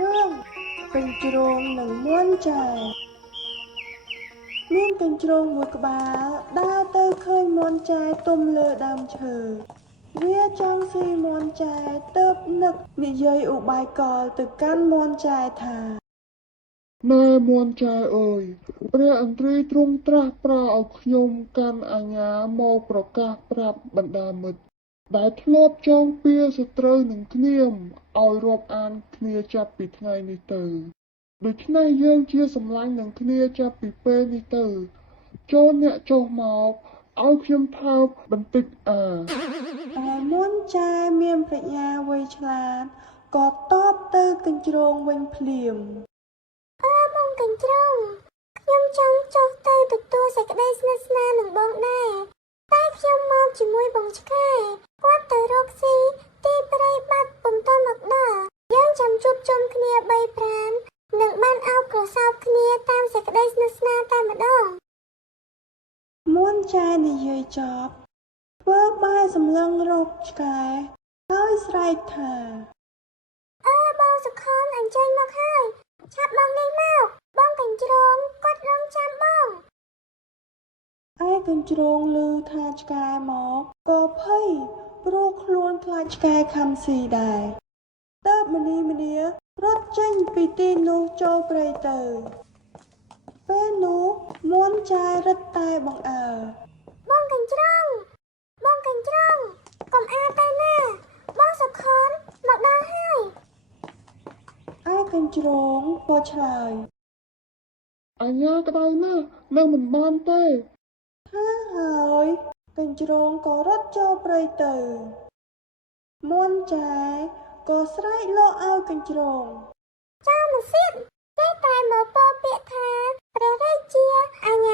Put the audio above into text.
រឿងកញ្ជ្រោងនិងមាន់ចាយមានកញ្ជ្រោងមួយក្បាលដើរទៅឃើញមាន់ចាយទុំលើដើមឈើវាចង់ស៊ីមាន់ចាយទើបនឹកនិយាយឧបាយកលទៅកាន់មាន់ចាយថាណែមាន់ចាយអើយព្រះឥន្ទ្រីទ្រង់ត្រាស់ប្រើឲ្យខ្ញុំកាន់អាជ្ញាមកប្រកាសប្រាប់បណ្ដាមិត្តដែលធ្លាប់ចងពៀសត្រូវនឹងគ្នាមឲ្យរាប់អានគ្នាចាប់ពីថ្ងៃនេះទៅដូច្នេះយើងជាសម្លាញ់នឹងគ្នាចាប់ពីពេលនេះទៅចូលអ្នកចុះមកឲ្យខ្ញុំថើបបន្តិចតែមាន់ចាយមានប្រាជ្ញាវៃឆ្លាតក៏តបទៅកញ្ជ្រោងវិញភ្លាមបងកញ្ជ្រោងខ្ញុំចង់ចុះទៅទទួលសេចក្តីស្និទ្ធស្នាលនឹងបងដែរតែខ្ញុំមកជាមួយបងឆ្កែគាត់ទៅរកស៊ីទីព្រៃបាត់ពុំទាន់មកដល់យើងចាំជួបជុំគ្នា3-5នឹងបានអោបក្រសោបគ្នាតាមសេចក្តីស្និទ្ធស្នាលតែម្ដងមាន់ចាយនិយាយចប់ធ្វើបែរសម្លឹងរកឆ្កែហើយស្រែកថាបងសុខុនអញ្ជើញមកហើយឆាប់មកនេះមកបងកញ្ជ្រោងគាត់រងចាំបងឯកញ្ជ្រោងឮថាឆ្កែមកក៏ភ័យព្រោះខ្លួនខ្លាចឆ្កែខំស៊ីដែរទើបម្នីរត់ចេញពីទីនោះចូលព្រៃទៅពេលនោះមាន់ចាយរឹតតែបង្អើបងកញ្ជ្រោងកុំអើទៅណាបងសុខុនមកដល់ហើយឯកញ្ជ្រោងក៏ឆ្លើយអញ្ញាក្តៅណាស់នៅមិនបានទេថាហើយកញ្ជ្រោងក៏រត់ចូលព្រៃទៅមាន់ចាយក៏ស្រែកលោកឲ្យកញ្ជ្រោងចោលមកសៀតគេតែមកពោលពាក្យថាព្រះរាជាអញ្ញា